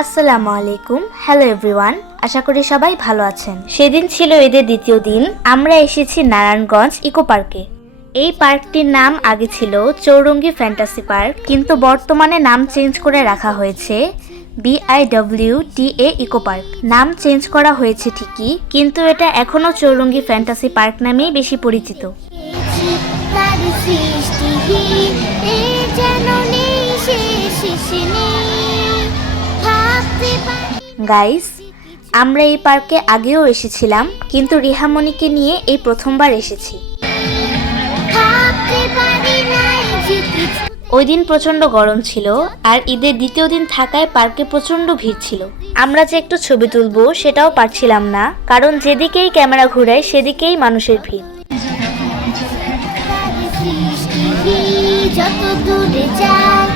আসসালামু আলাইকুম। Hello everyone, আশা করি সবাই ভালো আছেন। সেদিন ছিল ঈদের দ্বিতীয় দিন। আমরা এসেছি নারায়ণগঞ্জ ইকো পার্কে। এই পার্কটির নাম আগে ছিল চৌরঙ্গী ফ্যান্টাসি পার্ক, কিন্তু বর্তমানে নাম চেঞ্জ করে রাখা হয়েছে BIWTA ইকো পার্ক। নাম চেঞ্জ করা হয়েছে ঠিকই, কিন্তু এটা এখনো চৌরঙ্গী ফ্যান্টাসি পার্ক নামেই বেশি পরিচিত। গাইস, আমরা এই পার্কে আগেও এসেছিলাম, কিন্তু রিহামণিকে নিয়ে এই প্রথমবার এসেছি। ওই দিন প্রচন্ড গরম ছিল, আর ঈদের দ্বিতীয় দিন থাকায় পার্কে প্রচন্ড ভিড় ছিল। আমরা যে একটু ছবি তুলবো সেটাও পারছিলাম না, কারণ যেদিকেই ক্যামেরা ঘুরায় সেদিকেই মানুষের ভিড়। যত দূরে যায়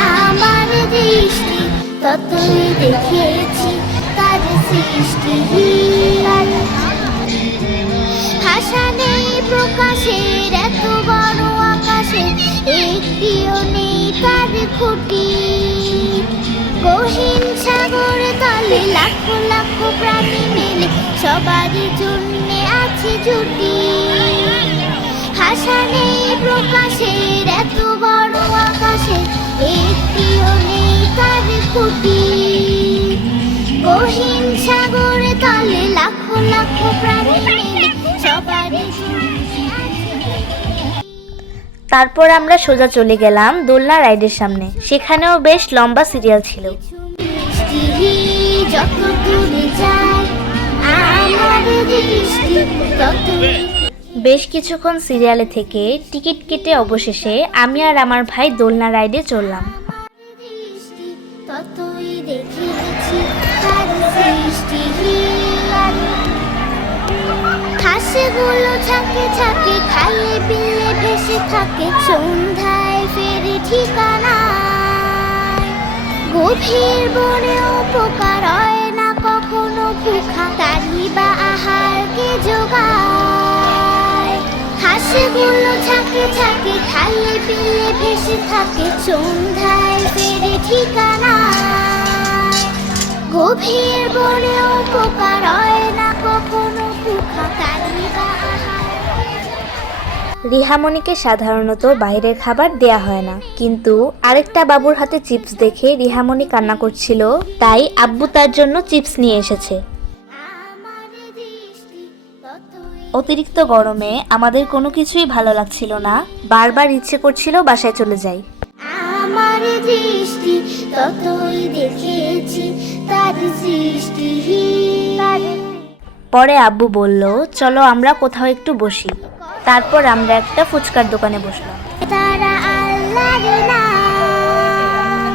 আমার দৃষ্টি, ততই দেখেছি তার সৃষ্টি। ভাষা নেই প্রকাশের, এত বড় আকাশে একটিও নেই তার খুঁটি। গহীন সাগর তলে লাখো লাখো প্রাণী মেলে, সবারই জন্যে আছে জুটি। ভাষা নেই প্রকাশের, এত বড় আকাশে একটিও নেই তার খুঁটি। গহীন সাগরে তলে লাখো লাখো প্রাণী মেলে, সবারই জন্যে আছে। তারপর আমরা সোজা চলে গেলাম দোলনা রাইডের সামনে। সেখানেও বেশ লম্বা সিরিয়াল ছিল। যত দূরে যায় আমার দৃষ্টি, তত বেশ কিছুক্ষণ সিরিয়ালে থেকে টিকিট কেটে অবশেষে আমি আর আমার ভাই দোলনা রাইডে চললাম। হাঁসগুলো ঝাঁকে ঝাঁকে খাইয়ে বিলে ভেসে থাকে, সন্ধ্যায় ফেরে ঠিকানা। গভীর বনেও উপকার হয় না কখনো ভুখা, তারই বা আহারকে যোগায়। হাঁসগুলো ঝাঁকে ঝাঁকে খাইয়ে বিলে ভেসে থাকে, সন্ধ্যায় ফেরে ঠিকানা। গভীর বনেও উপকার হয় না কখনো ভুখা, তারই বা রিহামণিকে সাধারণত বাইরের খাবার দেয়া হয় না, কিন্তু আরেকটা বাবুর হাতে চিপস দেখে রিহামণি কান্না করছিল, তাই আব্বু তার জন্য চিপস নিয়ে এসেছে। অতিরিক্ত গরমে আমাদের কোনো কিছুই ভালো লাগছিল না, বারবার ইচ্ছে করছিল বাসায় চলে যাই। আমার দৃষ্টি ততই দেখেছি তার সৃষ্টি। পরে আব্বু বলল, চলো আমরা কোথাও একটু বসি। তারপর আমরা একটা ফুচকার দোকানে বসলাম। তারা আল্লাহর নাম,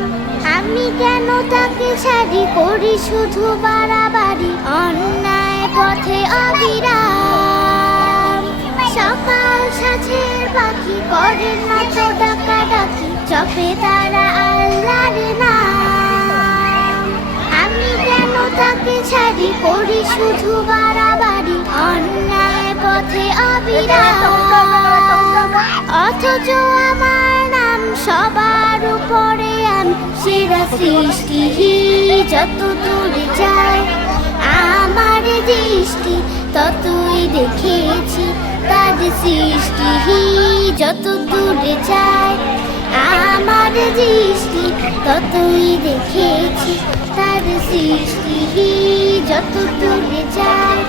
আমি কেন তাকে ছাড়ি, করি শুধু বাড়াবাড়ি, অন্যায় পথে অবিরাম। সকাল সাঁঝের পাখি করে না তো ডাকাডাকি, চপে তারা আল্লাহর নাম। আমি কেন তাকে ছাড়ি, করি শুধু বাড়াবাড়ি, অন্যায় পথে অবিরাম। অথচ আমার নাম সবার উপরে, আমি সেরা সৃষ্টি। যত দূরে যায় আমার দৃষ্টি, ততই দেখেছি তার সৃষ্টি। যত দূরে যায় আমার দৃষ্টি, ততই দেখেছি তার সৃষ্টি। যত দূরে যায়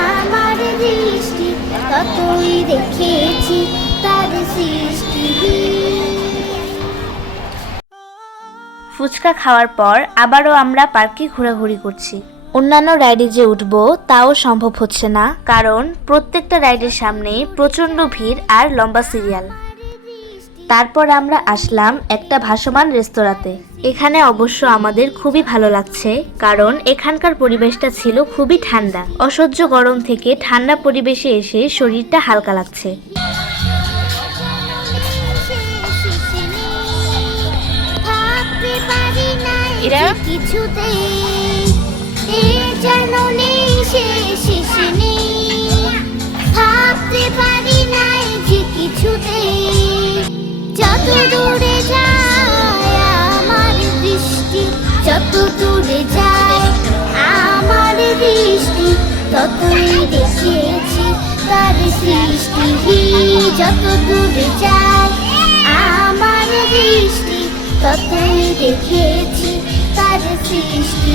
আমার দৃষ্টি, ততই দেখেছি তার সৃষ্টি। ফুচকা খাওয়ার পর আবারও আমরা পার্কে ঘোরাঘুরি করছি। অন্যান্য রাইডে যে উঠবো তাও সম্ভব হচ্ছে না, কারণ প্রত্যেকটা রাইডের সামনে প্রচন্ড ভিড় আর লম্বা সিরিয়াল। তারপর আমরা আসলাম একটা ভাসমান রেস্তোরাঁতে। এখানে অবশ্য আমাদের খুবই ভালো লাগছে, কারণ এখানকার পরিবেশটা ছিল খুবই ঠান্ডা। অসহ্য গরম থেকে ঠান্ডা পরিবেশে এসে শরীরটা হালকা লাগছে। যত দূরে যায় আমার দৃষ্টি, যত যত দূরে যায় আমার দৃষ্টি ততই দেখেছি তার সৃষ্টি। যত দূরে যায় আমার দৃষ্টি ততই দেখেছি তার সৃষ্টি।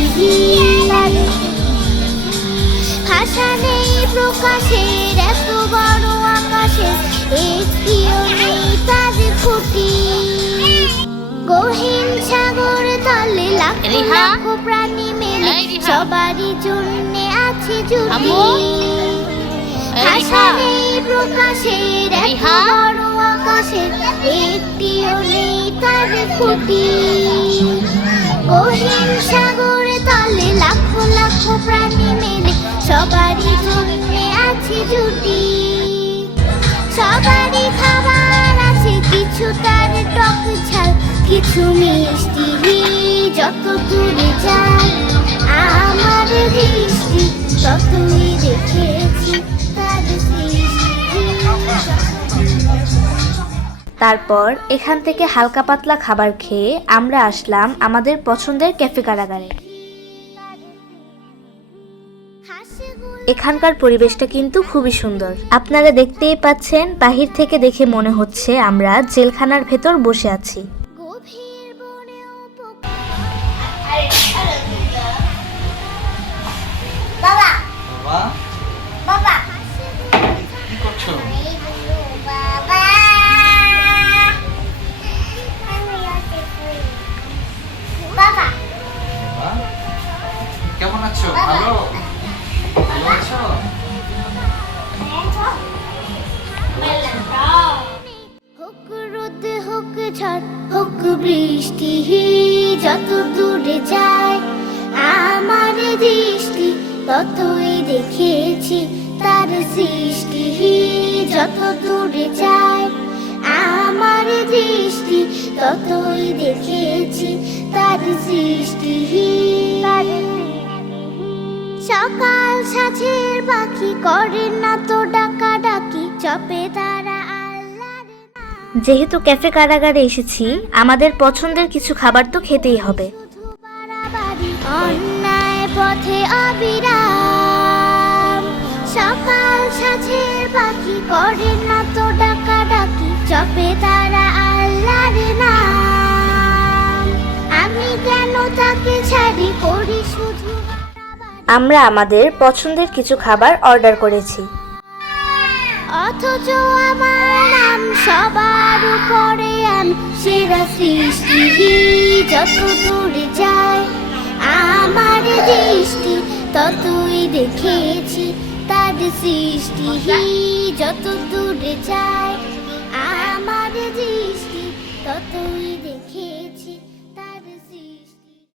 ভাষা নেই প্রকাশের এত বড় আকাশে একটিও নেই তার খুঁটি। গহীন সাগর তলে লাখো লাখো প্রাণী মেলে সবারই জন্য আছে জুটি। ভাষা নেই প্রকাশের এত বড় আকাশে একটিও নেই তার খুঁটি। গহীন সাগর তলে লাখো লাখো প্রাণী মেলে সবারই জন্য আছে জুটি। সবারই খাবার আছে কিছু তার টক ঝাল কিছু মিষ্টি। যত দূরে যায় আমার দৃষ্টি ততই দেখেছি তার সৃষ্টি। তারপর এখান থেকে হালকা পাতলা খাবার খেয়ে আমরা আসলাম আমাদের পছন্দের ক্যাফে কারাগারে। এখানকার পরিবেশটা কিন্তু খুবই সুন্দর। আপনারা দেখতেই পাচ্ছেন, বাহির থেকে দেখে মনে হচ্ছে আমরা জেলখানার ভেতর বসে আছি। বাবা বাবা বাবা কি করছো? বাবা বাবা বাবা কেমন আছো? ভালো ভালো আছো? হোক রোদ হোক ঝড় হোক বৃষ্টি যত দূরে যায় আমার দৃষ্টি ততই দেখেছি তার সৃষ্টি। যত দূরে যায় আমার দৃষ্টি ততই দেখেছি তার সৃষ্টি। সকাল সাঁঝের পাখি করে না তো ডাকা ডাকি চপে তারা আল্লাহর নাম। যেহেতু ক্যাফে কারাগারে এসেছি, আমাদের পছন্দের কিছু খাবার তো খেতেই হবে। শুধু বাড়াবাড়ি অন্যায় পথে অবিরাম। সকাল সাঁঝের পাখি করে না তো ডাকা ডাকি চপে তারা আল্লাহর নাম। আমি কেন তাকে ছাড়ি করি শুধু বাড়াবাড়ি। আমরা আমাদের পছন্দের কিছু খাবার অর্ডার করেছি। অথচ আমার নাম সবার উপরে আমি সেরা সৃষ্টি। যত দূরে যায় আমার দৃষ্টি ততই দেখেছি তার সৃষ্টি। যত দূরে যায়